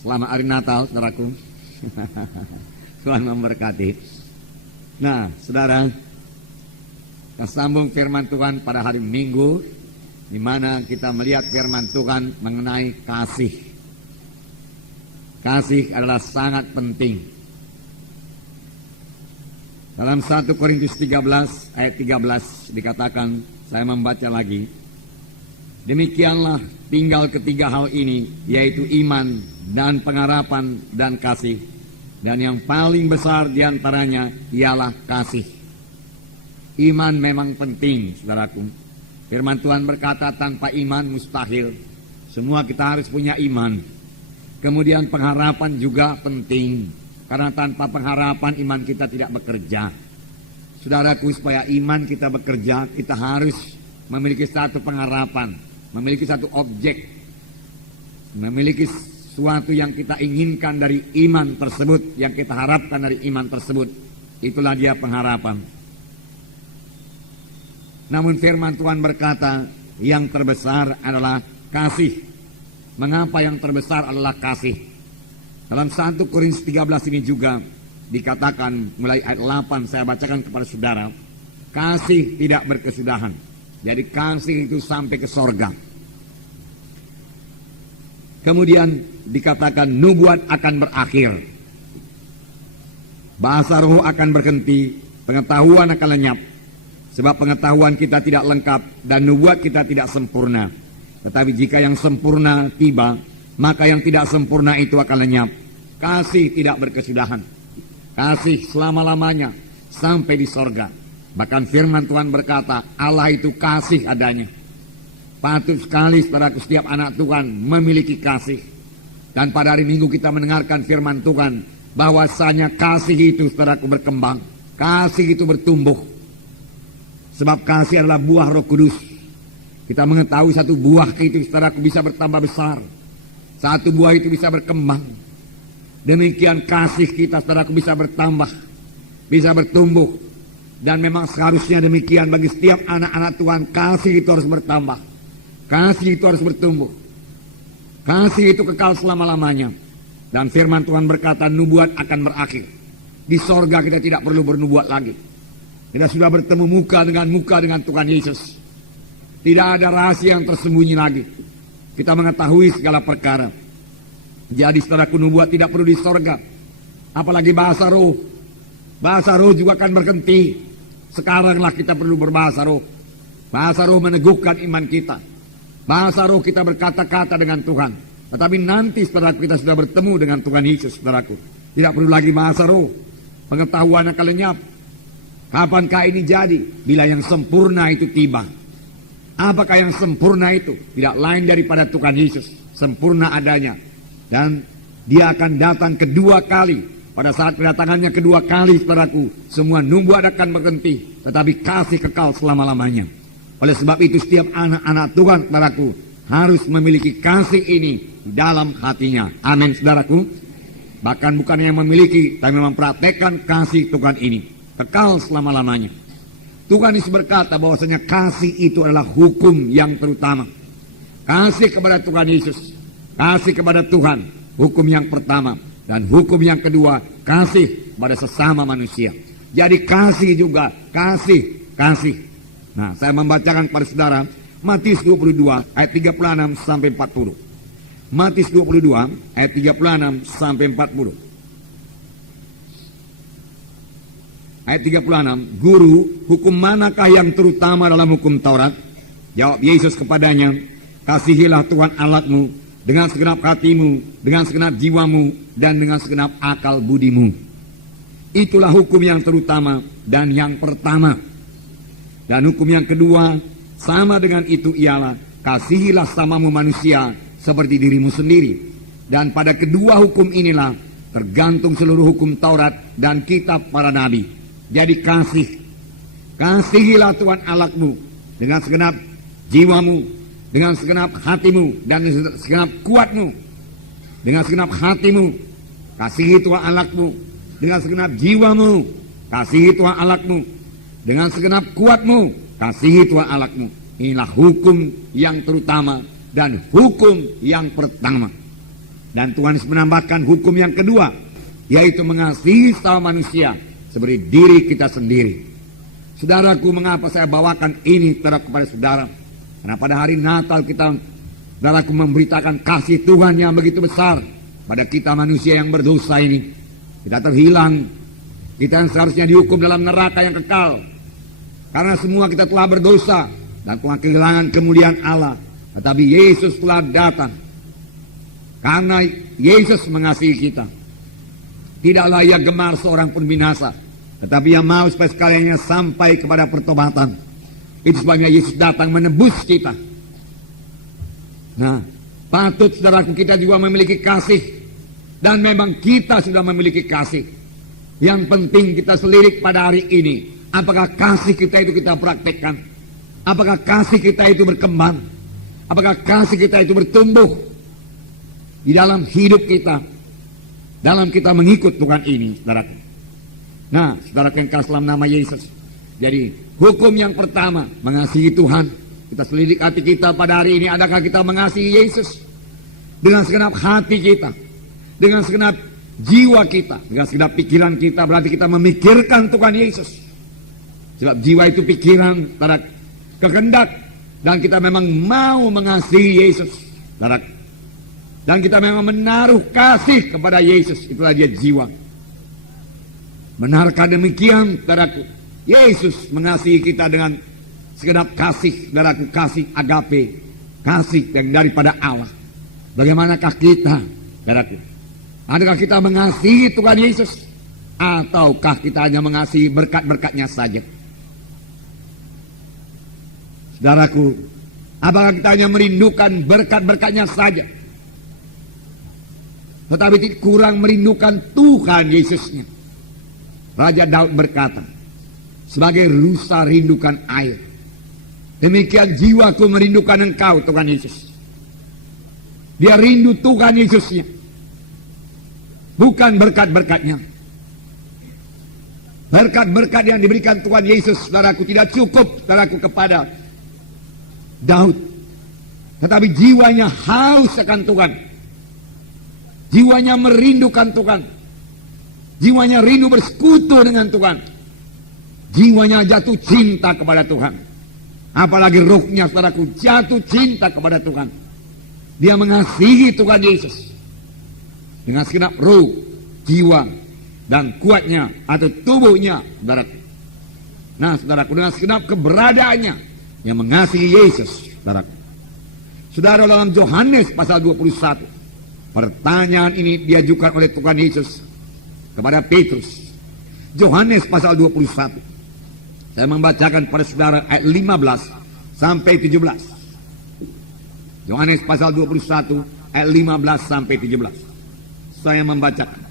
Selamat hari Natal, saudaraku. Tuhan memberkati. Nah, saudara, kita sambung firman Tuhan pada hari Minggu, di mana kita melihat firman Tuhan mengenai kasih. Kasih adalah sangat penting. Dalam 1 Korintus 13 ayat 13 dikatakan, saya membaca lagi. Demikianlah tinggal ketiga hal ini, yaitu iman dan pengharapan dan kasih. Dan yang paling besar diantaranya ialah kasih. Iman memang penting, saudaraku. Firman Tuhan berkata tanpa iman mustahil. Semua kita harus punya iman. Kemudian pengharapan juga penting. Karena tanpa pengharapan iman kita tidak bekerja. Saudaraku, supaya iman kita bekerja, kita harus memiliki satu pengharapan. Memiliki satu objek. Memiliki sesuatu yang kita inginkan dari iman tersebut, yang kita harapkan dari iman tersebut. Itulah dia pengharapan. Namun firman Tuhan berkata, yang terbesar adalah kasih. Mengapa yang terbesar adalah kasih? Dalam 1 Korintus 13 ini juga dikatakan, mulai ayat 8 saya bacakan kepada saudara, kasih tidak berkesudahan. Jadi kasih itu sampai ke sorga. Kemudian dikatakan nubuat akan berakhir. Bahasa roh akan berhenti, pengetahuan akan lenyap. Sebab pengetahuan kita tidak lengkap dan nubuat kita tidak sempurna. Tetapi jika yang sempurna tiba, maka yang tidak sempurna itu akan lenyap. Kasih tidak berkesudahan. Kasih selama-lamanya sampai di sorga. Bahkan firman Tuhan berkata, Allah itu kasih adanya. Patut sekali saudaraku setiap anak Tuhan memiliki kasih. Dan pada hari Minggu kita mendengarkan firman Tuhan, bahwasanya kasih itu saudaraku berkembang. Kasih itu bertumbuh. Sebab kasih adalah buah Roh Kudus. Kita mengetahui satu buah itu saudaraku bisa bertambah besar. Satu buah itu bisa berkembang. Demikian kasih kita saudaraku bisa bertambah, bisa bertumbuh. Dan memang seharusnya demikian bagi setiap anak-anak Tuhan. Kasih itu harus bertambah. Kasih itu harus bertumbuh. Kasih itu kekal selama-lamanya. Dan firman Tuhan berkata nubuat akan berakhir. Di sorga kita tidak perlu bernubuat lagi. Kita sudah bertemu muka dengan Tuhan Yesus. Tidak ada rahasia yang tersembunyi lagi. Kita mengetahui segala perkara. Jadi saudaraku, nubuat tidak perlu di sorga. Apalagi bahasa roh. Bahasa roh juga akan berhenti. Sekaranglah kita perlu berbahasa roh. Bahasa roh meneguhkan iman kita. Bahasa roh kita berkata-kata dengan Tuhan. Tetapi nanti saudaraku kita sudah bertemu dengan Tuhan Yesus, saudaraku. Tidak perlu lagi bahasa roh. Pengetahuan akan lenyap. Kapankah ini jadi? Bila yang sempurna itu tiba. Apakah yang sempurna itu? Tidak lain daripada Tuhan Yesus. Sempurna adanya. Dan dia akan datang kedua kali. Pada saat kedatangannya kedua kali, saudaraku, semua nubuat akan berhenti. Tetapi kasih kekal selama-lamanya. Oleh sebab itu setiap anak-anak Tuhan, saudaraku, harus memiliki kasih ini dalam hatinya. Amin, saudaraku. Bahkan bukan yang memiliki, tapi mempraktekkan kasih Tuhan ini. Kekal selama-lamanya. Tuhan Yesus berkata bahwasanya kasih itu adalah hukum yang terutama. Kasih kepada Tuhan Yesus, kasih kepada Tuhan, hukum yang pertama. Dan hukum yang kedua, kasih pada sesama manusia. Jadi kasih juga, kasih. Nah, saya membacakan pada saudara Matius 22 ayat 36 sampai 40. Matius 22 ayat 36 sampai 40. Ayat 36, Guru, hukum manakah yang terutama dalam hukum Taurat? Jawab Yesus kepadanya, kasihilah Tuhan Allahmu dengan segenap hatimu, dengan segenap jiwamu, dan dengan segenap akal budimu. Itulah hukum yang terutama dan yang pertama. Dan hukum yang kedua, sama dengan itu ialah, kasihilah samamu manusia seperti dirimu sendiri. Dan pada kedua hukum inilah tergantung seluruh hukum Taurat dan kitab para nabi. Jadi kasihilah Tuhan Allahmu dengan segenap jiwamu, dengan segenap hatimu, dan dengan segenap kuatmu. Dengan segenap hatimu, kasihi Tuhan Allahmu. Dengan segenap jiwamu, kasihi Tuhan Allahmu. Dengan segenap kuatmu, kasihi Tuhan Allahmu. Inilah hukum yang terutama dan hukum yang pertama. Dan Tuhan Yesus menambahkan hukum yang kedua, yaitu mengasihi sama manusia seperti diri kita sendiri. Saudaraku, mengapa saya bawakan ini kepada saudara? Karena pada hari Natal kita, saudaraku, memberitakan kasih Tuhan yang begitu besar pada kita manusia yang berdosa ini. Kita terhilang, kita yang seharusnya dihukum dalam neraka yang kekal. Karena semua kita telah berdosa dan telah kehilangan kemuliaan Allah. Tetapi Yesus telah datang. Karena Yesus mengasihi kita. Tidaklah ia gemar seorang pun binasa, tetapi ia mau supaya sekaliannya sampai kepada pertobatan. Itu sebabnya Yesus datang menebus kita. Nah, patut saudaraku kita juga memiliki kasih. Dan memang kita sudah memiliki kasih. Yang penting kita selirik pada hari ini. Apakah kasih kita itu kita praktekkan? Apakah kasih kita itu berkembang? Apakah kasih kita itu bertumbuh di dalam hidup kita, dalam kita mengikut Tuhan ini, saudaraku. Nah, saudaraku yang kasih dalam nama Yesus. Jadi, hukum yang pertama, mengasihi Tuhan. Kita selidik hati kita pada hari ini, adakah kita mengasihi Yesus? Dengan segenap hati kita, dengan segenap jiwa kita, dengan segenap pikiran kita, berarti kita memikirkan Tuhan Yesus. Sebab jiwa itu pikiran, saudara, kehendak, dan kita memang mau mengasihi Yesus, saudara. Dan kita memang menaruh kasih kepada Yesus. Itulah dia jiwa. Benarkah demikian, saudaraku? Yesus mengasihi kita dengan segenap kasih, saudaraku, kasih agape, kasih yang daripada Allah. Bagaimanakah kita, saudaraku? Adakah kita mengasihi Tuhan Yesus? Ataukah kita hanya mengasihi berkat-berkatnya saja? Saudaraku, apakah kita hanya merindukan berkat-berkatnya saja, tetapi kurang merindukan Tuhan Yesusnya? Raja Daud berkata, sebagai rusa rindukan air, demikian jiwaku merindukan Engkau, Tuhan Yesus. Dia rindu Tuhan Yesusnya, bukan berkat-berkatnya. Berkat-berkat yang diberikan Tuhan Yesus, saudaraku, tidak cukup, saudaraku, kepada Daud. Tetapi jiwanya haus akan Tuhan. Jiwanya merindukan Tuhan. Jiwanya rindu bersekutu dengan Tuhan. Jiwanya jatuh cinta kepada Tuhan. Apalagi ruhnya, saudaraku, jatuh cinta kepada Tuhan. Dia mengasihi Tuhan Yesus dengan segenap ruh, jiwa, dan kuatnya atau tubuhnya, saudaraku. Nah, saudaraku, dengan segenap keberadaannya yang mengasihi Yesus, saudaraku. Saudara, dalam Yohanes pasal 21, pertanyaan ini diajukan oleh Tuhan Yesus kepada Petrus. Yohanes pasal 21. Saya membacakan pada saudara ayat 15 sampai 17. Yohanes pasal 21 ayat 15 sampai 17. Saya membacakan.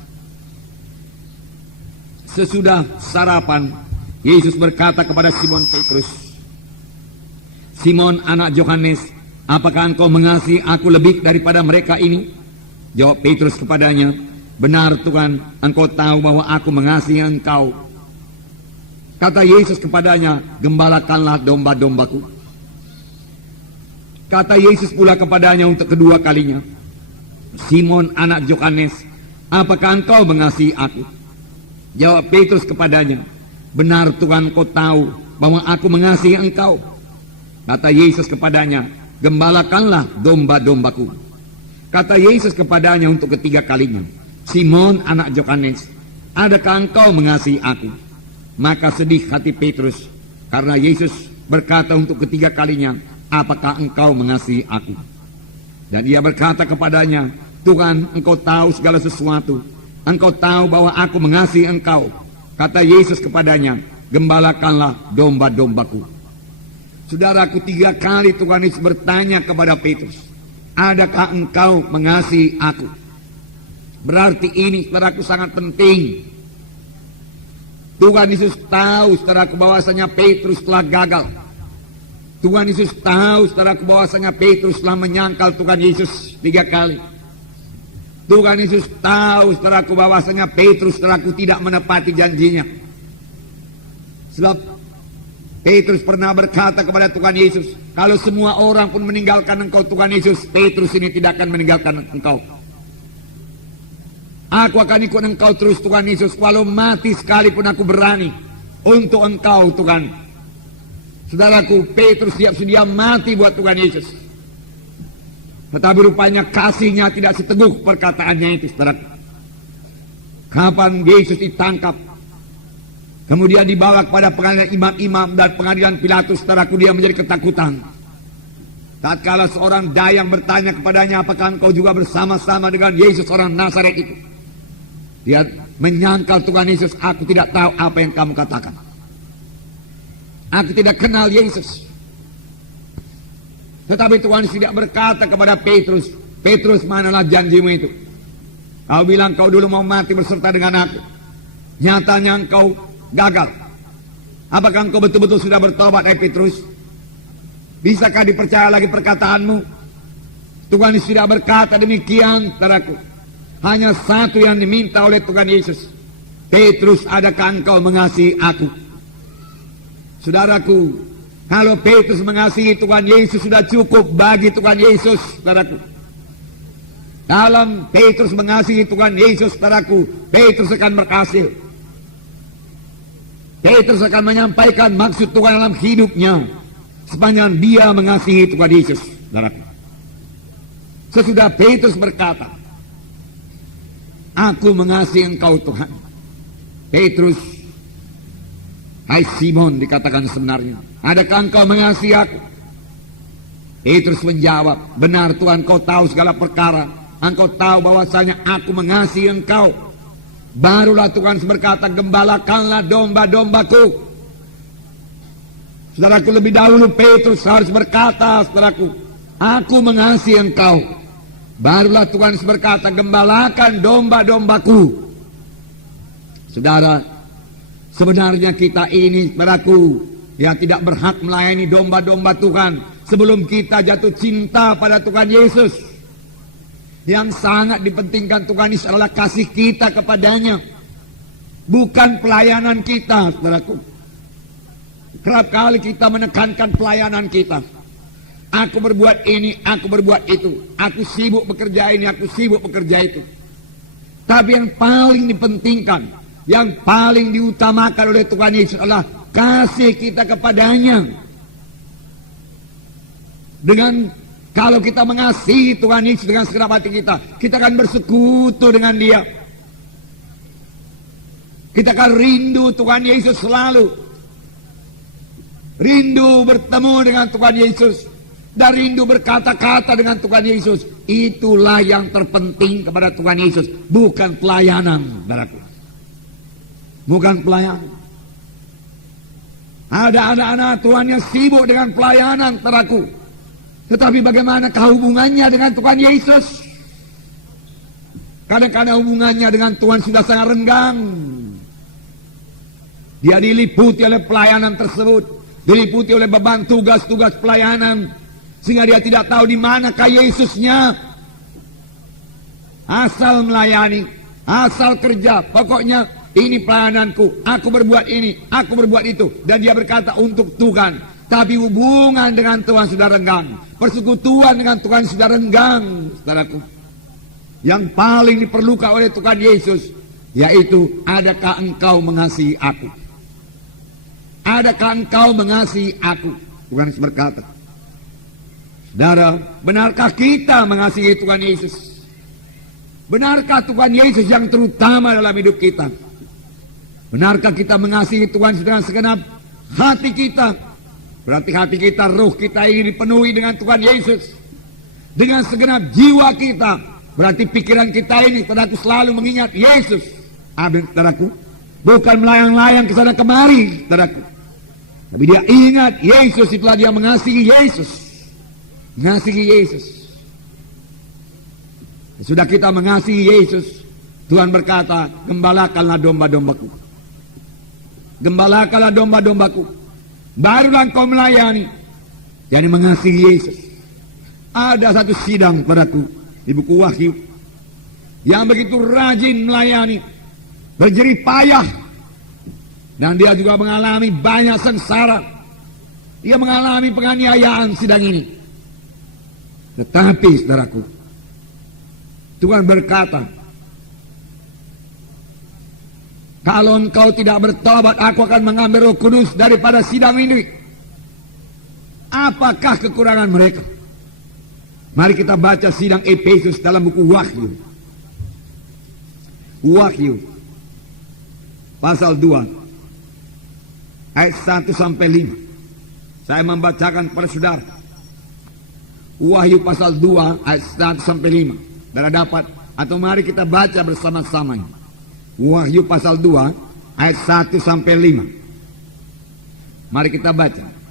Sesudah sarapan, Yesus berkata kepada Simon Petrus, "Simon, anak Yohanes, apakah engkau mengasihi aku lebih daripada mereka ini?" Jawab Petrus kepadanya, "Benar Tuhan, Engkau tahu bahwa aku mengasihi Engkau." Kata Yesus kepadanya, "Gembalakanlah domba-dombaku." Kata Yesus pula kepadanya untuk kedua kalinya, "Simon, anak Yohanes, apakah engkau mengasihi aku?" Jawab Petrus kepadanya, "Benar Tuhan, Engkau tahu bahwa aku mengasihi Engkau." Kata Yesus kepadanya, "Gembalakanlah domba-dombaku." Kata Yesus kepadanya untuk ketiga kalinya, "Simon, anak Yohanes, adakah engkau mengasihi aku?" Maka sedih hati Petrus, karena Yesus berkata untuk ketiga kalinya, "Apakah engkau mengasihi aku?" Dan ia berkata kepadanya, "Tuhan, Engkau tahu segala sesuatu. Engkau tahu bahwa aku mengasihi Engkau." Kata Yesus kepadanya, "Gembalakanlah domba-dombaku." Saudaraku, 3 kali Tuhan Yesus bertanya kepada Petrus, "Adakah engkau mengasihi aku?" Berarti ini, saudaraku, sangat penting. Tuhan Yesus tahu, saudaraku, bahwasanya Petrus telah gagal. Tuhan Yesus tahu, saudaraku, bahwasanya Petrus telah menyangkal Tuhan Yesus 3 kali. Tuhan Yesus tahu, saudaraku, bahwasanya Petrus, saudaraku, tidak menepati janjinya. Sebab Petrus pernah berkata kepada Tuhan Yesus, "Kalau semua orang pun meninggalkan Engkau, Tuhan Yesus, Petrus ini tidak akan meninggalkan Engkau." Aku akan ikut engkau terus Tuhan Yesus. Walau mati sekalipun aku berani untuk engkau Tuhan. Saudaraku, Petrus siap sedia mati buat Tuhan Yesus. Tetapi rupanya kasihnya tidak seteguh perkataannya itu, saudaraku. Kapan Yesus ditangkap, kemudian dibawa kepada pengadilan imam-imam dan pengadilan Pilatus, saudaraku, dia menjadi ketakutan. Tatkala seorang dayang bertanya kepadanya, apakah engkau juga bersama-sama dengan Yesus orang Nazaret itu? Dia menyangkal Tuhan Yesus, aku tidak tahu apa yang kamu katakan. Aku tidak kenal Yesus. Tetapi Tuhan Yesus tidak berkata kepada Petrus, Petrus, manalah janjimu itu? Kau bilang kau dulu mau mati berserta dengan aku. Nyatanya engkau gagal. Apakah engkau betul-betul sudah bertobat, Petrus? Bisakah dipercaya lagi perkataanmu? Tuhan Yesus tidak berkata demikian, saudaraku. Hanya satu yang diminta oleh Tuhan Yesus. Petrus, adakah engkau mengasihi aku? Saudaraku, kalau Petrus mengasihi Tuhan Yesus sudah cukup bagi Tuhan Yesus, saudaraku. Dalam Petrus mengasihi Tuhan Yesus, saudaraku, Petrus akan berhasil. Petrus akan menyampaikan maksud Tuhan dalam hidupnya sepanjang dia mengasihi Tuhan Yesus, saudaraku. Sesudah Petrus berkata, aku mengasihi engkau Tuhan. Petrus, hai Simon, dikatakan sebenarnya, adakah engkau mengasihi aku? Petrus menjawab, benar Tuhan, kau tahu segala perkara. Engkau tahu bahwasanya aku mengasihi engkau. Barulah Tuhan berkata, gembalakanlah domba-dombaku. Saudaraku, lebih dahulu Petrus harus berkata, saudaraku, aku mengasihi engkau. Barulah Tuhan berkata, gembalakan domba-dombaku. Saudara, sebenarnya kita ini, saudaraku, yang tidak berhak melayani domba-domba Tuhan sebelum kita jatuh cinta pada Tuhan Yesus. Yang sangat dipentingkan Tuhan Yesus adalah kasih kita kepadanya, bukan pelayanan kita, saudaraku. Kerap kali kita menekankan pelayanan kita. Aku berbuat ini, aku berbuat itu. Aku sibuk bekerja ini, aku sibuk bekerja itu. Tapi yang paling dipentingkan, yang paling diutamakan oleh Tuhan Yesus adalah kasih kita kepadanya. Kalau kita mengasihi Tuhan Yesus dengan segenap hati kita akan bersekutu dengan Dia. Kita akan rindu Tuhan Yesus selalu. Rindu bertemu dengan Tuhan Yesus. Dan rindu berkata-kata dengan Tuhan Yesus. Itulah yang terpenting kepada Tuhan Yesus. Bukan pelayanan, saudaraku. Bukan pelayanan. Ada anak-anak Tuhan yang sibuk dengan pelayanan, saudaraku. Tetapi bagaimana hubungannya dengan Tuhan Yesus? Kadang-kadang hubungannya dengan Tuhan sudah sangat renggang. Dia diliputi oleh pelayanan tersebut, diliputi oleh beban tugas-tugas pelayanan, sehingga dia tidak tahu di manakah Yesusnya. Asal melayani, asal kerja, pokoknya ini pelayananku, aku berbuat ini, aku berbuat itu, dan dia berkata untuk Tuhan. Tapi hubungan dengan Tuhan sudah renggang. Persekutuan dengan Tuhan sudah renggang, saudaraku. Yang paling diperlukan oleh Tuhan Yesus, yaitu, adakah engkau mengasihi aku? Adakah engkau mengasihi aku? Tuhan Yesus berkata, saudara, benarkah kita mengasihi Tuhan Yesus? Benarkah Tuhan Yesus yang terutama dalam hidup kita? Benarkah kita mengasihi Tuhan dengan segenap hati kita? Berarti hati kita, roh kita ini dipenuhi dengan Tuhan Yesus. Dengan segenap jiwa kita. Berarti pikiran kita ini, saudaraku, selalu mengingat Yesus. Amin, saudaraku. Bukan melayang-layang ke sana kemari, saudaraku. Tapi dia ingat Yesus, itulah dia mengasihi Yesus. Mengasihi Yesus. Sudah kita mengasihi Yesus, Tuhan berkata, gembalakanlah domba-dombaku. Gembalakanlah domba-dombaku. Barulah engkau melayani. Jadi mengasihi Yesus. Ada satu sidang padaku di buku Wahyu yang begitu rajin melayani, berjerih payah, dan dia juga mengalami banyak sengsara. Dia mengalami penganiayaan sidang ini. Tetapi saudaraku, Tuhan berkata, Kalau engkau tidak bertobat, aku akan mengambil Roh Kudus daripada sidang ini. Apakah kekurangan mereka? Mari kita baca sidang Efesus dalam buku Wahyu. Wahyu pasal 2 ayat 1 sampai 5. Saya membacakan kepada saudara. Wahyu pasal 2 ayat 1 sampai 5. Saudara dapat, atau mari kita baca bersama-sama. Wahyu pasal 2 ayat 1 sampai 5. Mari kita baca.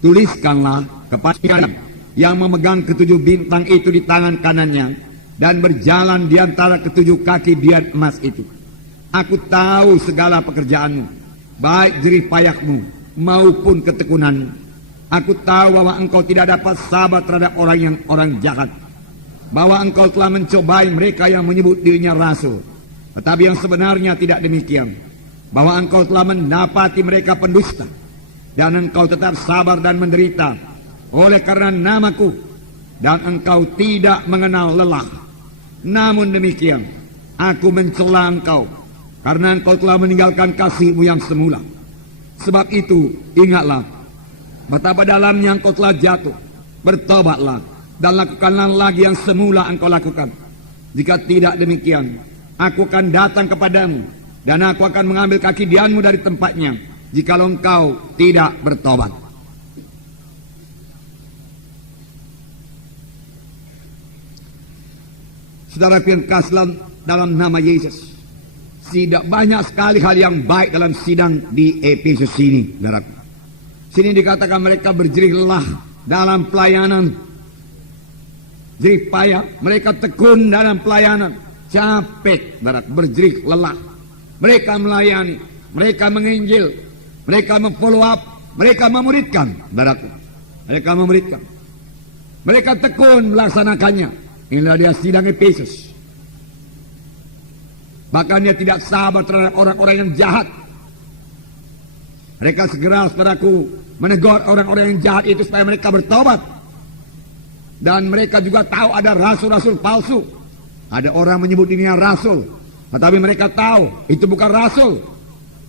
Tuliskanlah kepada yang memegang ketujuh bintang itu di tangan kanannya dan berjalan di antara ketujuh kaki bian emas itu. Aku tahu segala pekerjaanmu, baik jerih payahmu maupun ketekunanmu. Aku tahu bahwa engkau tidak dapat sabar terhadap orang jahat, bahwa engkau telah mencobai mereka yang menyebut dirinya rasul, tetapi yang sebenarnya tidak demikian, bahwa engkau telah mendapati mereka pendusta, dan engkau tetap sabar dan menderita oleh karena namaku, dan engkau tidak mengenal lelah. Namun demikian, aku mencela engkau, karena engkau telah meninggalkan kasihmu yang semula. Sebab itu, ingatlah betapa dalamnya engkau telah jatuh. Bertobatlah dan lakukanlah lagi yang semula engkau lakukan. Jika tidak demikian, aku akan datang kepadamu, dan aku akan mengambil kaki dianmu dari tempatnya, jikalau engkau tidak bertobat. Saudara yang kasih dalam nama Yesus, tidak banyak sekali hal yang baik dalam sidang di Efesus ini, saudaraku. Sini dikatakan mereka berjerih lelah dalam pelayanan, jerih payah, mereka tekun dalam pelayanan, capek, saudaraku, berjerih lelah. Mereka melayani, mereka menginjil, mereka memfollow up, mereka memuridkan, saudaraku. Mereka memuridkan, mereka tekun melaksanakannya. Inilah dia sidang Efesus. Bahkan dia tidak sabar terhadap orang-orang yang jahat. Mereka segera, saudaraku, menegur orang-orang yang jahat itu supaya mereka bertobat. Dan mereka juga tahu ada rasul-rasul palsu. Ada orang menyebut dirinya rasul, tetapi mereka tahu itu bukan rasul.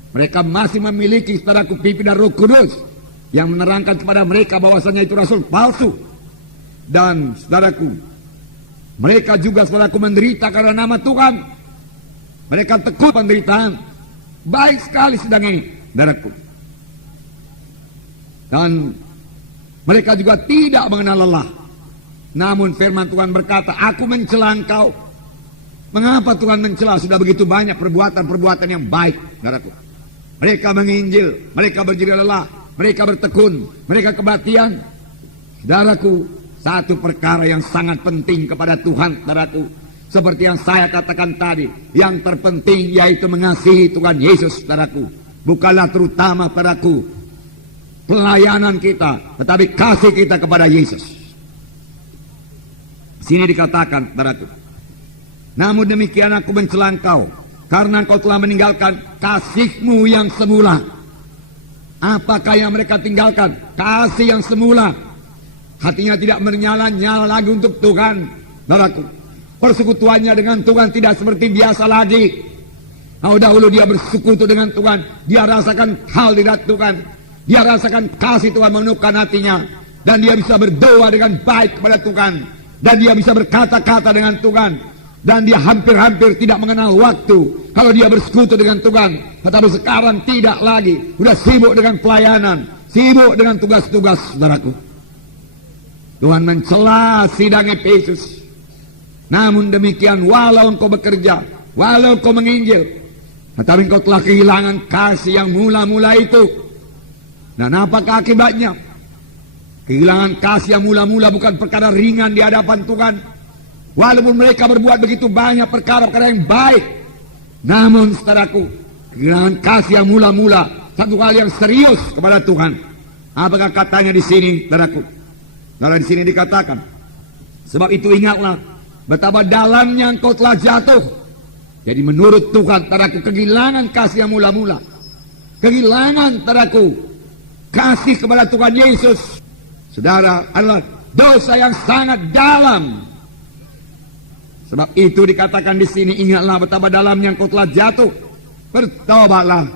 Mereka masih memiliki, saudaraku, pimpin dan Roh Kudus yang menerangkan kepada mereka bahwasanya itu rasul palsu. Dan saudaraku, mereka juga, saudaraku, menderita karena nama Tuhan. Mereka tekun penderitaan. Baik sekali sedang ini, saudaraku. Dan mereka juga tidak mengenal lelah. Namun firman Tuhan berkata, aku mencela engkau. Mengapa Tuhan mencela? Sudah begitu banyak perbuatan-perbuatan yang baik, saudaraku. Mereka menginjil, mereka berjerih lelah, mereka bertekun, mereka kebaktian. Saudaraku, satu perkara yang sangat penting kepada Tuhan, saudaraku, seperti yang saya katakan tadi, yang terpenting yaitu mengasihi Tuhan Yesus, saudaraku. Bukanlah terutama, saudaraku, pelayanan kita, tetapi kasih kita kepada Yesus. Sini dikatakan, saudaraku, namun demikian aku mencela engkau, karena engkau telah meninggalkan kasihmu yang semula. Apakah yang mereka tinggalkan? Kasih yang semula. Hatinya tidak menyala-nyala lagi untuk Tuhan, saudaraku. Persekutuannya dengan Tuhan tidak seperti biasa lagi. Nah, dahulu dia bersekutu dengan Tuhan, dia rasakan hal di Tuhan, dia rasakan kasih Tuhan menukar hatinya, dan dia bisa berdoa dengan baik kepada Tuhan, dan dia bisa berkata-kata dengan Tuhan, dan dia hampir-hampir tidak mengenal waktu kalau dia bersekutu dengan Tuhan. Tetapi sekarang tidak lagi, sudah sibuk dengan pelayanan, sibuk dengan tugas-tugas, saudaraku. Tuhan mencela sidang Efesus. Namun demikian, walau engkau bekerja, walau engkau menginjil, tetapi engkau telah kehilangan kasih yang mula-mula itu. Dan apakah akibatnya? Kehilangan kasih yang mula-mula bukan perkara ringan di hadapan Tuhan. Walaupun mereka berbuat begitu banyak perkara-perkara yang baik, namun, saudaraku, kehilangan kasih yang mula-mula satu hal yang serius kepada Tuhan. Apakah katanya di sini, saudaraku? Kalau di sini dikatakan, sebab itu ingatlah betapa dalamnya engkau telah jatuh. Jadi menurut Tuhan, saudaraku, kehilangan kasih yang mula-mula, kehilangan, saudaraku, kasih kepada Tuhan Yesus, saudara, adalah dosa yang sangat dalam. Sebab itu dikatakan di sini, ingatlah betapa dalamnya engkau telah jatuh. bertobatlah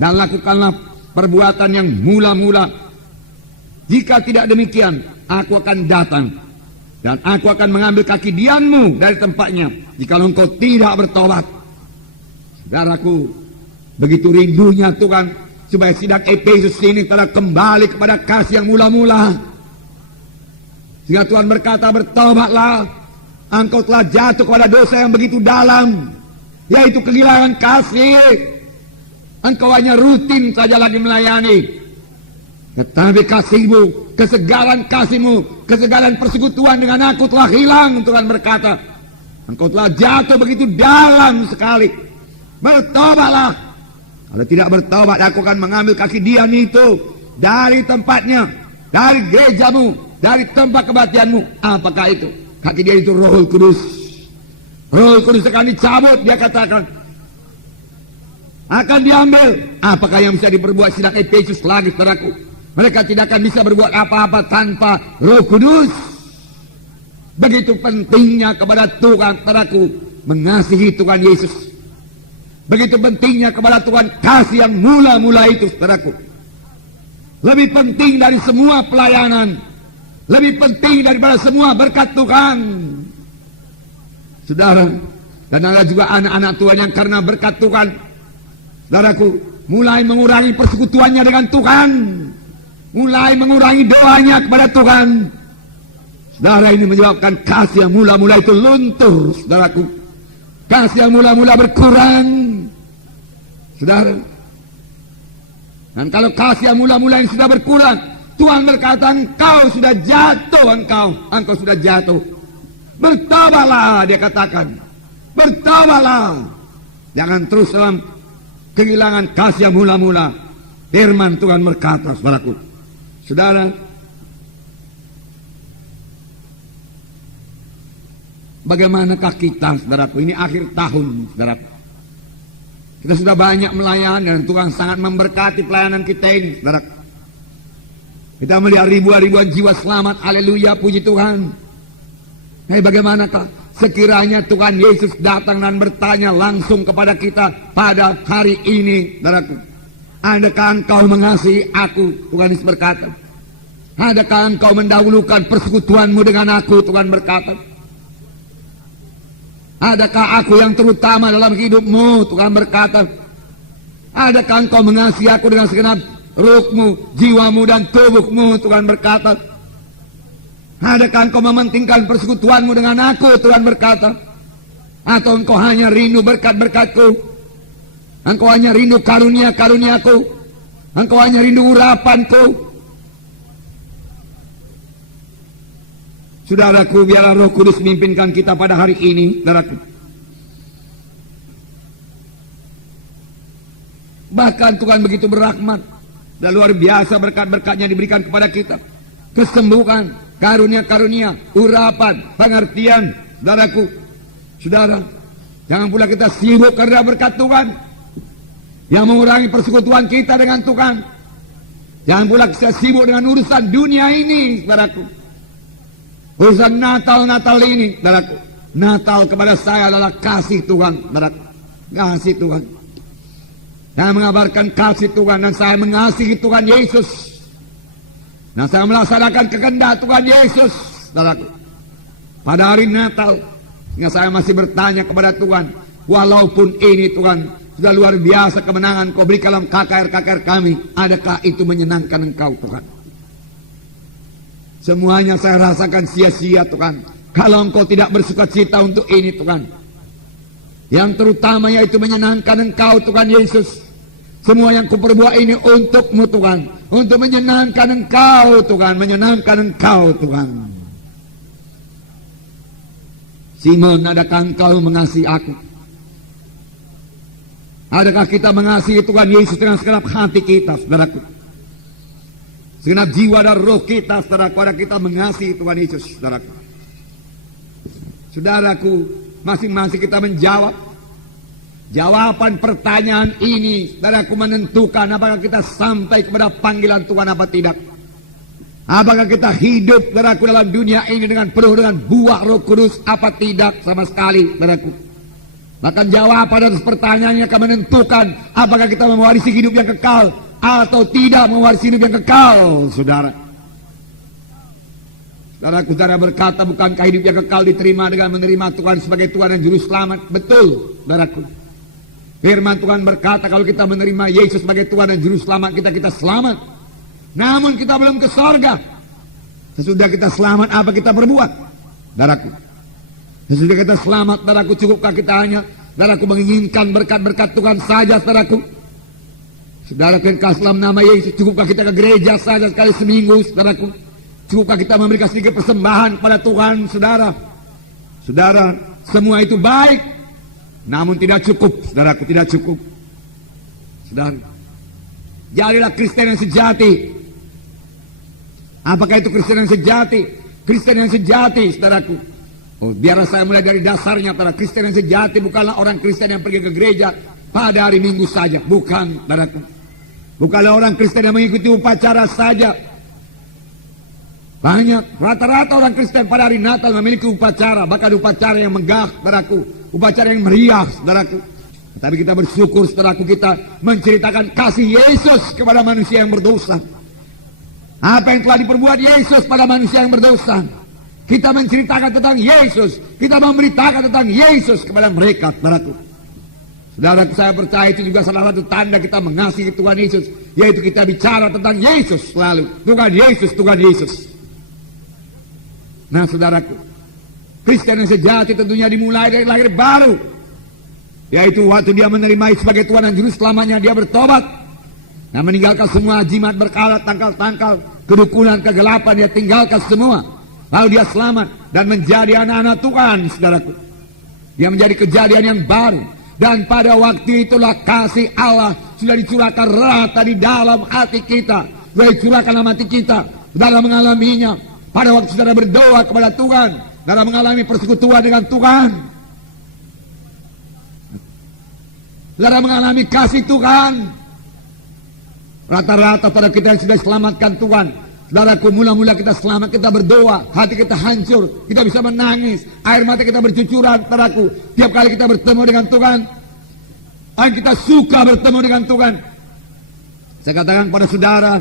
dan lakukanlah perbuatan yang mula-mula. Jika tidak demikian, aku akan datang dan aku akan mengambil kaki dianmu dari tempatnya jika engkau tidak bertobat. Saudaraku, begitu rindunya Tuhan supaya sidang Efesus ini telah kembali kepada kasih yang mula-mula. Sehingga Tuhan berkata, bertobatlah, engkau telah jatuh kepada dosa yang begitu dalam, yaitu kehilangan kasih. Engkau hanya rutin saja lagi melayani, tetapi kasihmu, kesegalan kasihmu, kesegalan persekutuan dengan aku telah hilang. Tuhan berkata, engkau telah jatuh begitu dalam sekali. Bertobatlah. Kalau tidak bertobat, aku akan mengambil kaki dian itu dari tempatnya, dari gerejamu, dari tempat kebaktianmu. Apakah itu? Kaki dian itu Roh Kudus. Roh Kudus akan dicabut, dia katakan, akan diambil. Apakah yang bisa diperbuat sidang Efesus lagi, saudaraku? Mereka tidak akan bisa berbuat apa-apa tanpa Roh Kudus. Begitu pentingnya kepada Tuhan, saudaraku, mengasihi Tuhan Yesus. Begitu pentingnya kepada Tuhan kasih yang mula-mula itu, saudaraku. Lebih penting dari semua pelayanan, lebih penting daripada semua berkat Tuhan. Saudara, dan ada juga anak-anak Tuhan yang karena berkat Tuhan, saudaraku, mulai mengurangi persekutuannya dengan Tuhan, mulai mengurangi doanya kepada Tuhan. Saudara, ini menyebabkan kasih yang mula-mula itu luntur, saudaraku. Kasih yang mula-mula berkurang, saudara. Dan kalau kasih yang mula-mula ini sudah berkurang, Tuhan berkata, engkau sudah jatuh, engkau sudah jatuh. Bertobatlah, dia katakan. Bertobatlah. Jangan terus dalam kehilangan kasih yang mula-mula. Firman Tuhan berkata, saudaraku. Saudara, bagaimanakah kita, saudaraku? Ini akhir tahun, saudaraku. Kita sudah banyak melayani dan Tuhan sangat memberkati pelayanan kita ini, saudaraku. Kita melihat ribuan jiwa selamat, haleluya, puji Tuhan. Bagaimanakah sekiranya Tuhan Yesus datang dan bertanya langsung kepada kita pada hari ini, saudaraku? Adakah engkau mengasihi aku? Tuhan Yesus berkata. Adakah engkau mendahulukan persekutuanmu dengan aku? Tuhan berkata. Adakah aku yang terutama dalam hidupmu? Tuhan berkata. Adakah engkau mengasihi aku dengan segenap ruhmu, jiwamu dan tubuhmu? Tuhan berkata. Adakah engkau mementingkan persekutuanmu dengan aku? Tuhan berkata. Atau engkau hanya rindu berkat-berkatku? Engkau hanya rindu karunia-karuniaku? Engkau hanya rindu urapanku? Saudaraku, biarlah Roh Kudus memimpinkan kita pada hari ini, saudaraku. Bahkan Tuhan begitu berrahmat dan luar biasa berkat-berkatnya diberikan kepada kita. Kesembuhan, karunia-karunia, urapan, pengertian, saudaraku. Saudara, jangan pula kita sibuk karena berkat Tuhan yang mengurangi persekutuan kita dengan Tuhan. Jangan pula kita sibuk dengan urusan dunia ini, saudaraku. Urusan Natal ini, saudaraku. Natal kepada saya adalah kasih Tuhan, saudaraku. Kasih Tuhan. Saya mengabarkan kasih Tuhan dan saya mengasihi Tuhan Yesus. Dan saya melaksanakan kehendak Tuhan Yesus, saudaraku. Pada hari Natal, sehingga saya masih bertanya kepada Tuhan, walaupun ini Tuhan sudah luar biasa kemenangan kau beri dalam KKR kami, adakah itu menyenangkan engkau, Tuhan? Semuanya saya rasakan sia-sia, Tuhan, kalau engkau tidak bersukacita untuk ini, Tuhan. Yang terutama yaitu menyenangkan engkau, Tuhan Yesus. Semua yang kuperbuat ini untukmu, Tuhan. Untuk menyenangkan engkau, Tuhan. Menyenangkan engkau, Tuhan. Simon, adakah engkau mengasihi aku? Adakah kita mengasihi Tuhan Yesus dengan segenap hati kita, saudaraku? Segenap jiwa dan roh kita, saudaraku, ada kita mengasihi Tuhan Yesus, saudaraku. Saudaraku, masing-masing kita menjawab. Jawaban pertanyaan ini, saudaraku, menentukan apakah kita sampai kepada panggilan Tuhan apa tidak. Apakah kita hidup, saudaraku, dalam dunia ini dengan penuh dengan buah Roh Kudus apa tidak sama sekali, saudaraku. Bahkan jawaban atas pertanyaannya akan menentukan apakah kita mewarisi hidup yang kekal atau tidak mewarisi hidup yang kekal, saudara. Saudara berkata, bukankah hidup yang kekal diterima dengan menerima Tuhan sebagai Tuhan dan Juru Selamat? Betul, saudaraku. Firman Tuhan berkata, kalau kita menerima Yesus sebagai Tuhan dan Juru Selamat kita selamat. Namun kita belum ke sorga. Sesudah kita selamat, apa kita berbuat, saudaraku? Sesudah kita selamat, saudaraku, cukupkah kita hanya, saudaraku, menginginkan berkat-berkat Tuhan saja, saudaraku? Saudaraku yang kasih dalam nama Yesus, cukupkah kita ke gereja saja sekali seminggu, saudaraku? Cukupkah kita memberikan sedikit persembahan pada Tuhan, saudara? Saudara, semua itu baik, namun tidak cukup, saudaraku, tidak cukup. Saudara, jadilah Kristen yang sejati. Apakah itu Kristen yang sejati? Kristen yang sejati, saudaraku. Oh, biarlah saya mulai dari dasarnya, para Kristen yang sejati bukanlah orang Kristen yang pergi ke gereja pada hari Minggu saja, bukan, saudaraku. Bukanlah orang Kristen yang mengikuti upacara saja. Banyak, rata-rata orang Kristen pada hari Natal memiliki upacara, bahkan upacara yang megah, saudaraku, upacara yang meriah, saudaraku. Tapi kita bersyukur, saudaraku, kita menceritakan kasih Yesus kepada manusia yang berdosa. Apa yang telah diperbuat Yesus pada manusia yang berdosa. Kita menceritakan tentang Yesus, kita memberitakan tentang Yesus kepada mereka, saudaraku. Saudaraku, saya percaya itu juga salah satu tanda kita mengasihi Tuhan Yesus, yaitu kita bicara tentang Yesus selalu. Tuhan Yesus, Tuhan Yesus. Nah, saudaraku, Kristen yang sejati tentunya dimulai dari lahir baru, yaitu waktu dia menerima Yesus sebagai Tuhan dan Juru Selamatnya, dia bertobat dan meninggalkan semua jimat berkalat, tangkal-tangkal, kedukunan, kegelapan, dia tinggalkan semua. Lalu dia selamat dan menjadi anak-anak Tuhan, saudaraku. Dia menjadi kejadian yang baru, dan pada waktu itulah kasih Allah sudah dicurahkan rata di dalam hati kita, sudah dicurahkan dalam hati kita dalam mengalaminya. Pada waktu saudara berdoa kepada Tuhan, dalam mengalami persekutuan dengan Tuhan, saudara mengalami kasih Tuhan. Rata-rata pada kita yang sudah selamatkan Tuhan, saudaraku, mula-mula kita selamat, kita berdoa, hati kita hancur, kita bisa menangis, air mata kita bercucuran, saudaraku. Tiap kali kita bertemu dengan Tuhan, dan kita suka bertemu dengan Tuhan. Saya katakan pada saudara,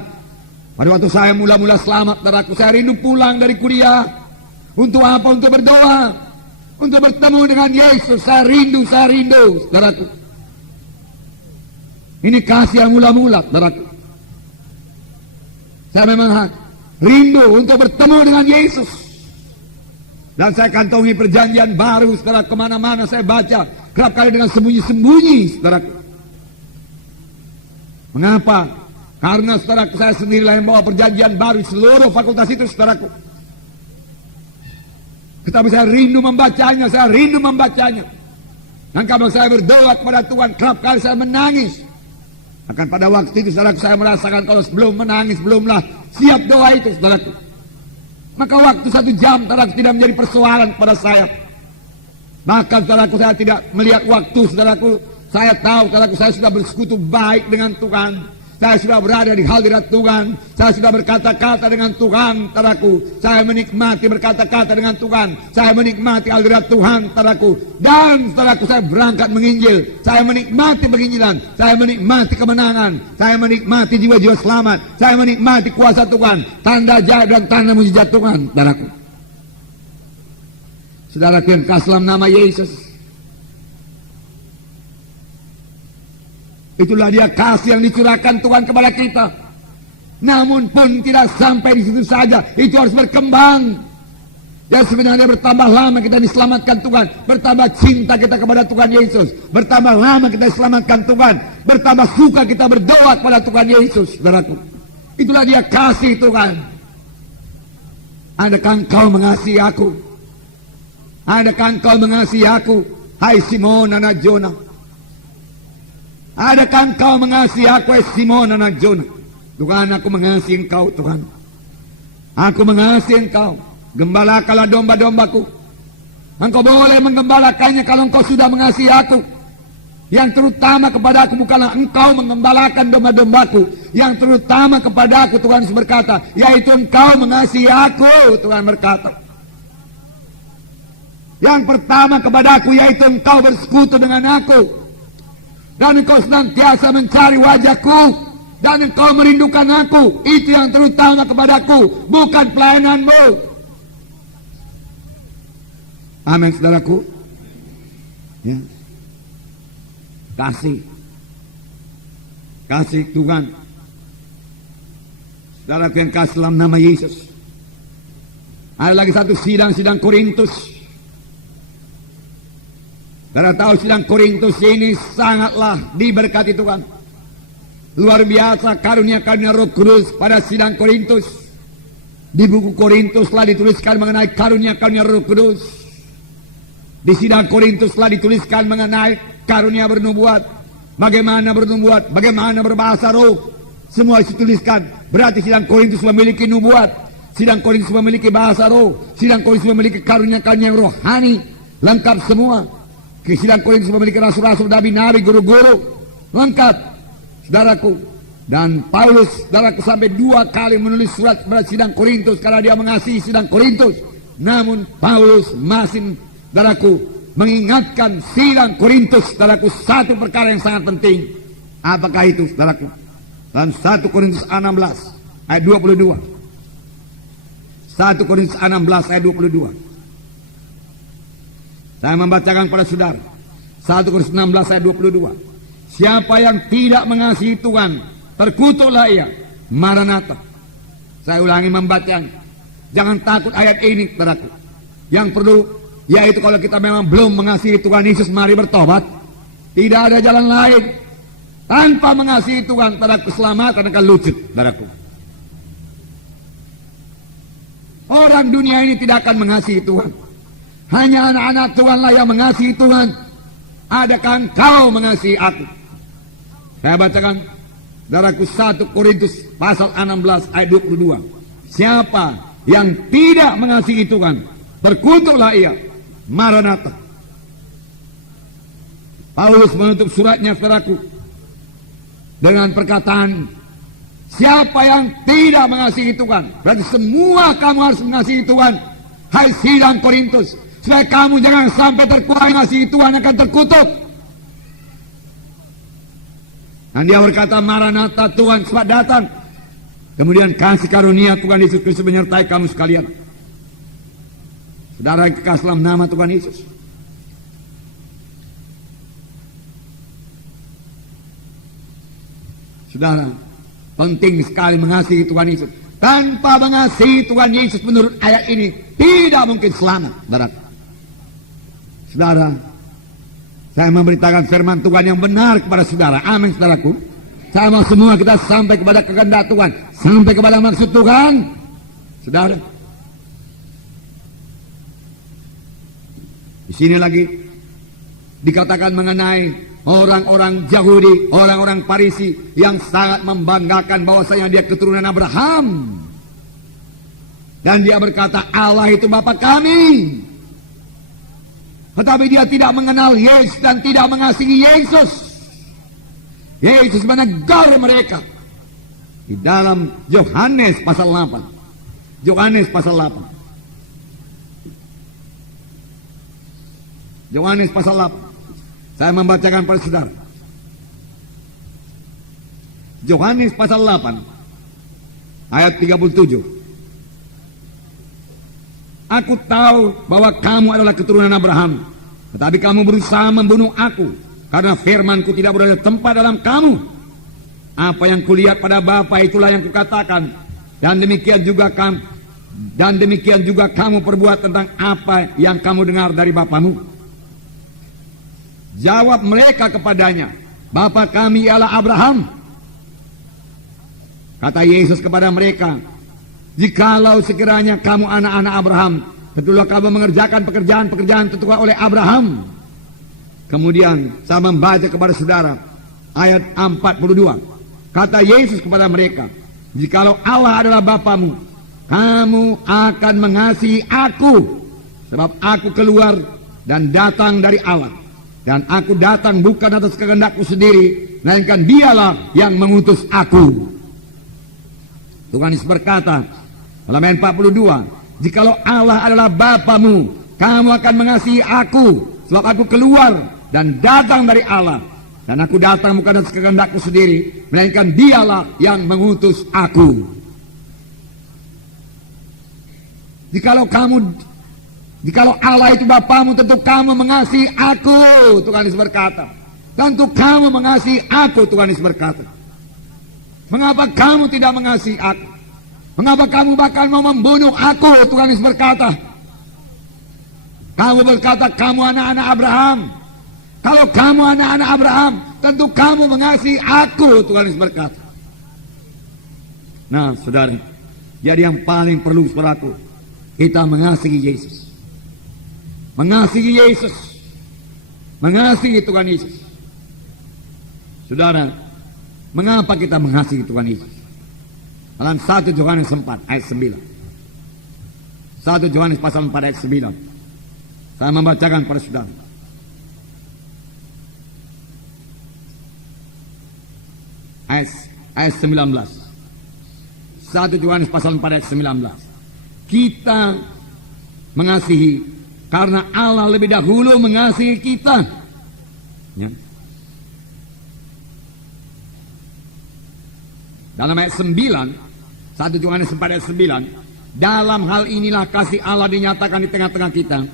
pada waktu saya mula-mula selamat, saudaraku, saya rindu pulang dari kuliah. Untuk apa? Untuk berdoa, untuk bertemu dengan Yesus. Saya rindu, saudaraku. Ini kasih yang mula-mula, saudaraku. Saya memang rindu untuk bertemu dengan Yesus. Dan saya kantongi perjanjian baru, saudara, kemana-mana saya baca, kerap kali dengan sembunyi-sembunyi, saudaraku. Mengapa? Karena, saudaraku, saya sendirilah yang bawa perjanjian baru seluruh fakultas itu, saudaraku. Tetapi saya rindu membacanya, Dan kalau saya berdoa kepada Tuhan, kerap kali saya menangis. Akan pada waktu itu, saudaraku, saya merasakan kalau sebelum menangis, belumlah siap doa itu, saudaraku. Maka waktu 1 jam, saudaraku, tidak menjadi persoalan pada saya. Bahkan, saudaraku, saya tidak melihat waktu, saudaraku. Saya tahu, saudaraku, saya sudah bersekutu baik dengan Tuhan. Saya sudah berada di hadirat Tuhan. Saya sudah berkata-kata dengan Tuhan, saudaraku. Saya menikmati berkata-kata dengan Tuhan. Saya menikmati hadirat Tuhan, saudaraku. Dan, saudaraku, saya berangkat menginjil. Saya menikmati penginjilan. Saya menikmati kemenangan. Saya menikmati jiwa-jiwa selamat. Saya menikmati kuasa Tuhan. Tanda ajaib dan tanda mujizat Tuhan, saudaraku. Saudaraku yang kasih dalam nama Yesus. Itulah dia kasih yang dicurahkan Tuhan kepada kita. Namun pun tidak sampai di situ saja. Itu harus berkembang. Dan sebenarnya bertambah lama kita diselamatkan Tuhan. Bertambah cinta kita kepada Tuhan Yesus. Bertambah lama kita diselamatkan Tuhan. Bertambah suka kita berdoa kepada Tuhan Yesus, saudaraku. Itulah dia kasih Tuhan. Adakah engkau mengasihi aku? Adakah engkau mengasihi aku? Hai Simon anak Jona. Adakah engkau mengasihi aku, Simon anak Jona? Tuhan, aku mengasihi engkau, Tuhan. Aku mengasihi engkau. Gembalakanlah domba-dombaku. Engkau boleh menggembalakannya kalau engkau sudah mengasihi aku. Yang terutama kepada aku bukanlah engkau mengembalakan domba-dombaku. Yang terutama kepada aku, Tuhan Yesus berkata, yaitu engkau mengasihi aku, Tuhan berkata. Yang pertama kepadaku yaitu engkau bersekutu dengan aku, dan engkau senantiasa mencari wajahku, dan engkau merindukan aku. Itu yang terutama kepadaku, bukan pelayananmu. Amin, saudaraku. Ya. Kasih Tuhan. Saudaraku yang kasih dalam nama Yesus. Ada lagi satu sidang Korintus. Saudara tahu sidang Korintus ini sangatlah diberkati Tuhan. Luar biasa karunia-karunia Roh Kudus pada sidang Korintus. Di buku Korintus telah dituliskan mengenai karunia-karunia Roh Kudus. Di sidang Korintus telah dituliskan mengenai karunia bernubuat, bagaimana bernubuat, bagaimana berbahasa roh. Semua dituliskan. Berarti sidang Korintus memiliki nubuat, sidang Korintus memiliki bahasa roh, sidang Korintus memiliki karunia-karunia rohani, lengkap semua. Sidang Korintus memiliki rasul-rasul, nabi-nabi, guru-guru, lengkap, saudaraku. Dan Paulus, saudaraku, sampai 2 kali menulis surat kepada sidang Korintus karena dia mengasihi sidang Korintus. Namun Paulus masih, saudaraku, mengingatkan sidang Korintus, saudaraku, satu perkara yang sangat penting. Apakah itu, saudaraku? Dan 1 Korintus 16 ayat 22. 1 Korintus 16 ayat 22. Saya membacakan pada saudara. 1 Korintus 16 ayat 22. Siapa yang tidak mengasihi Tuhan, terkutuklah ia. Maranatha. Saya ulangi membacanya. Jangan takut ayat ini, saudaraku. Yang perlu yaitu kalau kita memang belum mengasihi Tuhan Yesus, mari bertobat. Tidak ada jalan lain. Tanpa mengasihi Tuhan, saudaraku, keselamatan akan lucut, saudaraku. Orang dunia ini tidak akan mengasihi Tuhan. Hanya anak-anak Tuhanlah yang mengasihi Tuhan. Adakah engkau mengasihi aku? Saya bacakan, saudaraku, 1 Korintus pasal 16 ayat 22. Siapa yang tidak mengasihi Tuhan, terkutuklah ia. Maranatha. Paulus menutup suratnya, saudaraku, dengan perkataan, siapa yang tidak mengasihi Tuhan. Berarti semua kamu harus mengasihi Tuhan. Hai sidang Korintus, supaya kamu jangan sampai terkurang mengasihi Tuhan, akan terkutuk. Dan dia berkata, Maranatha, Tuhan cepat datang. Kemudian kasih karunia Tuhan Yesus Kristus menyertai kamu sekalian. Saudara yang kekasih dalam nama Tuhan Yesus. Saudara, penting sekali mengasihi Tuhan Yesus. Tanpa mengasihi Tuhan Yesus menurut ayat ini, tidak mungkin selamat, saudara. Saudara, saya memberitakan firman Tuhan yang benar kepada saudara. Amin, saudaraku. Saya mau semua kita sampai kepada kehendak Tuhan, sampai kepada maksud Tuhan. Saudara, di sini lagi dikatakan mengenai orang-orang Yahudi, orang-orang Farisi yang sangat membanggakan bahwasanya dia keturunan Abraham. Dan dia berkata, Allah itu Bapa kami. Tetapi dia tidak mengenal Yesus dan tidak mengasihi Yesus. Yesus menegur mereka di dalam Yohanes pasal 8. Yohanes pasal 8. Yohanes pasal 8. Saya membacakan pada saudara. Yohanes pasal 8 ayat 37. Aku tahu bahwa kamu adalah keturunan Abraham, tetapi kamu berusaha membunuh aku, karena firmanku tidak berada tempat dalam kamu. Apa yang kulihat pada Bapa itulah yang kukatakan, dan demikian juga kamu perbuat tentang apa yang kamu dengar dari bapamu. Jawab mereka kepadanya, Bapa kami ialah Abraham. Kata Yesus kepada mereka, jikalau sekiranya kamu anak-anak Abraham, tentulah kamu mengerjakan pekerjaan-pekerjaan tentukan oleh Abraham. Kemudian saya membaca kepada saudara ayat 42. Kata Yesus kepada mereka, jikalau Allah adalah Bapamu, kamu akan mengasihi aku, sebab aku keluar dan datang dari Allah. Dan aku datang bukan atas kehendakku sendiri, melainkan dialah yang mengutus aku. Tuhan Yesus berkata dalam ayat 42, jikalau Allah adalah Bapamu, kamu akan mengasihi aku, sebab aku keluar dan datang dari Allah. Dan aku datang bukan atas kehendakku sendiri, melainkan dialah yang mengutus aku. Jikalau Allah itu Bapamu, tentu kamu mengasihi aku, Tuhan Yesus berkata. Tentu kamu mengasihi aku, Tuhan Yesus berkata. Mengapa kamu tidak mengasihi aku? Mengapa kamu bahkan mau membunuh aku, Tuhan Yesus berkata. Kamu berkata kamu anak-anak Abraham. Kalau kamu anak-anak Abraham, tentu kamu mengasihi aku, Tuhan Yesus berkata. Nah, saudara, jadi yang paling perlu saudaraku, kita mengasihi Yesus. Mengasihi Yesus. Mengasihi Tuhan Yesus. Saudara, mengapa kita mengasihi Tuhan Yesus? Dalam 1 Yohanes 4 ayat 9. 1 Yohanes pasal 4 ayat 9. Saya membacakan pada saudara. Ayat 19. 1 Yohanes pasal 4 ayat 19. Kita mengasihi karena Allah lebih dahulu mengasihi kita. Ya. Dalam ayat 9, 1 Yohanes 4 ayat 9, dalam hal inilah kasih Allah dinyatakan di tengah-tengah kita,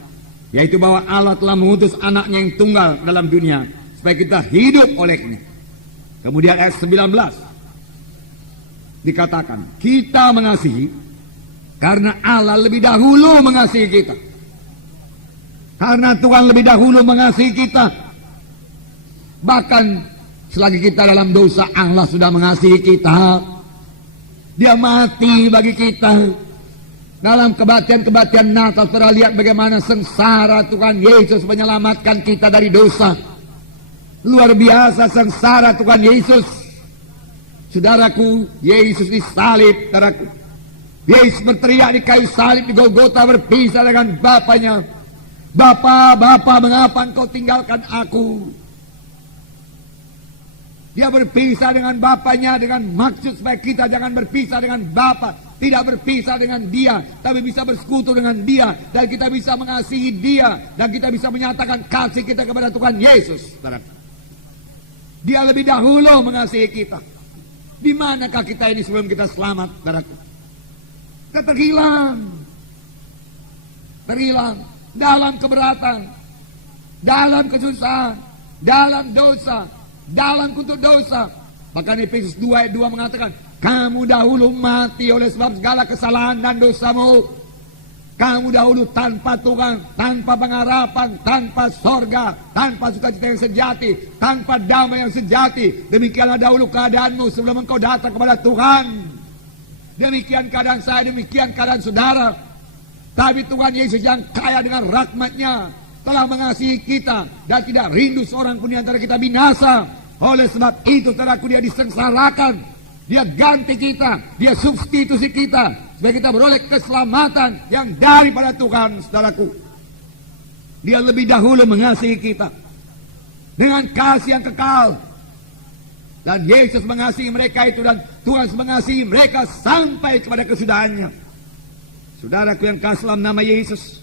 yaitu bahwa Allah telah mengutus anaknya yang tunggal dalam dunia, supaya kita hidup olehnya. Kemudian ayat 19 dikatakan, kita mengasihi karena Allah lebih dahulu mengasihi kita. Karena Tuhan lebih dahulu mengasihi kita. Bahkan selagi kita dalam dosa, Allah sudah mengasihi kita. Dia mati bagi kita. Dalam kebaktian-kebaktian Natal, saudara lihat bagaimana sengsara Tuhan Yesus menyelamatkan kita dari dosa. Luar biasa sengsara Tuhan Yesus. Saudaraku, Yesus disalib, saudaraku. Yesus berteriak di kayu salib di Golgota, berpisah dengan Bapanya. Bapa, Bapa, mengapa engkau tinggalkan aku? Dia berpisah dengan Bapanya dengan maksud supaya kita jangan berpisah dengan Bapa, tidak berpisah dengan Dia, tapi bisa bersekutu dengan Dia, dan kita bisa mengasihi Dia, dan kita bisa menyatakan kasih kita kepada Tuhan Yesus. Dia lebih dahulu mengasihi kita. Di manakah kita ini sebelum kita selamat, saudaraku? Kita terhilang dalam keberatan, dalam kesusahan, dalam dosa, dalam kutuk dosa. Bahkan Efesus 2 ayat 2 mengatakan, kamu dahulu mati oleh sebab segala kesalahan dan dosamu. Kamu dahulu tanpa Tuhan, tanpa pengharapan, tanpa sorga, tanpa sukacita yang sejati, tanpa damai yang sejati. Demikianlah dahulu keadaanmu sebelum engkau datang kepada Tuhan. Demikian keadaan saya, demikian keadaan saudara. Tapi Tuhan Yesus yang kaya dengan rahmat-Nya telah mengasihi kita dan tidak rindu seorang pun di antara kita binasa. Oleh sebab itu, saudaraku, Dia disengsarakan, Dia ganti kita, Dia substitusi kita, supaya kita beroleh keselamatan yang daripada Tuhan, saudaraku. Dia lebih dahulu mengasihi kita dengan kasih yang kekal. Dan Yesus mengasihi mereka itu, dan Tuhan mengasihi mereka sampai kepada kesudahannya. Saudaraku yang kasih dalam nama Yesus,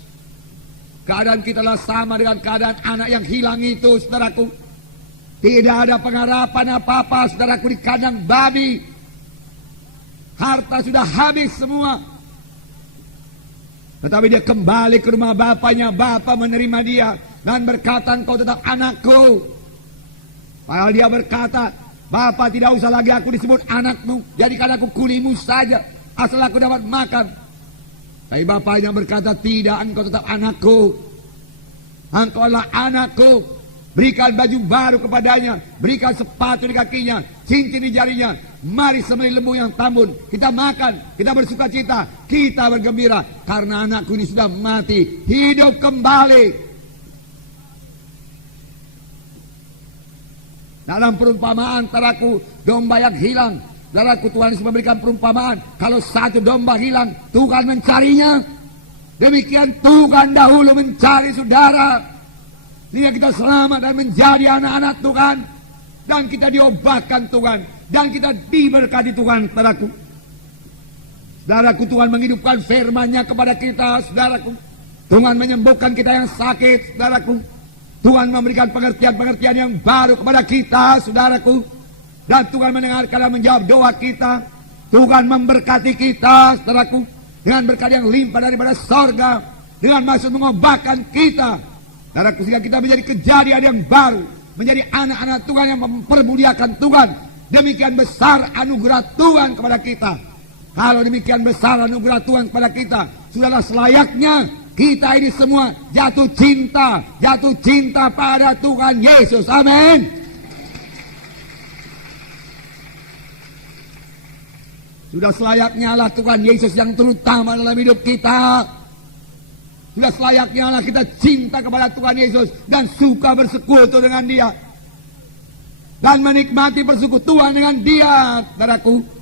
keadaan kita lah sama dengan keadaan anak yang hilang itu, saudaraku. Tidak ada pengharapan apa-apa, saudaraku, di kandang babi. Harta sudah habis semua. Tetapi dia kembali ke rumah bapaknya. Bapa menerima dia dan berkata, engkau tetap anakku. Padahal dia berkata, Bapa, tidak usah lagi aku disebut anakmu, jadikan aku kulimu saja, asal aku dapat makan. Tapi bapaknya berkata, tidak, engkau tetap anakku. Engkau adalah anakku. Berikan baju baru kepadanya, berikan sepatu di kakinya, cincin di jarinya. Mari sembelih lembu yang tambun, kita makan, kita bersuka cita, kita bergembira, karena anakku ini sudah mati, hidup kembali. Dalam perumpamaan, saudaraku, domba yang hilang, saudaraku, Tuhan Yesus memberikan perumpamaan. Kalau satu domba hilang, Tuhan mencarinya. Demikian Tuhan dahulu mencari saudara, sehingga kita selamat dan menjadi anak-anak Tuhan, dan kita diobatkan Tuhan, dan kita diberkati Tuhan, saudaraku. Saudaraku, Tuhan menghidupkan firman-Nya kepada kita, saudaraku. Tuhan menyembuhkan kita yang sakit, saudaraku. Tuhan memberikan pengertian-pengertian yang baru kepada kita, saudaraku. Dan Tuhan mendengarkan dan menjawab doa kita. Tuhan memberkati kita, saudaraku, dengan berkat yang limpah daripada sorga, dengan maksud mengobatkan kita, saudaraku, sehingga kita menjadi kejadian yang baru, menjadi anak-anak Tuhan yang mempermuliakan Tuhan. Demikian besar anugerah Tuhan kepada kita. Kalau demikian besar anugerah Tuhan kepada kita, sudahlah selayaknya kita ini semua jatuh cinta pada Tuhan Yesus. Amin. Sudah selayaknya lah Tuhan Yesus yang terutama dalam hidup kita. Sudah selayaknya lah kita cinta kepada Tuhan Yesus dan suka bersekutu dengan Dia. Dan menikmati persekutuan dengan Dia, saudaraku.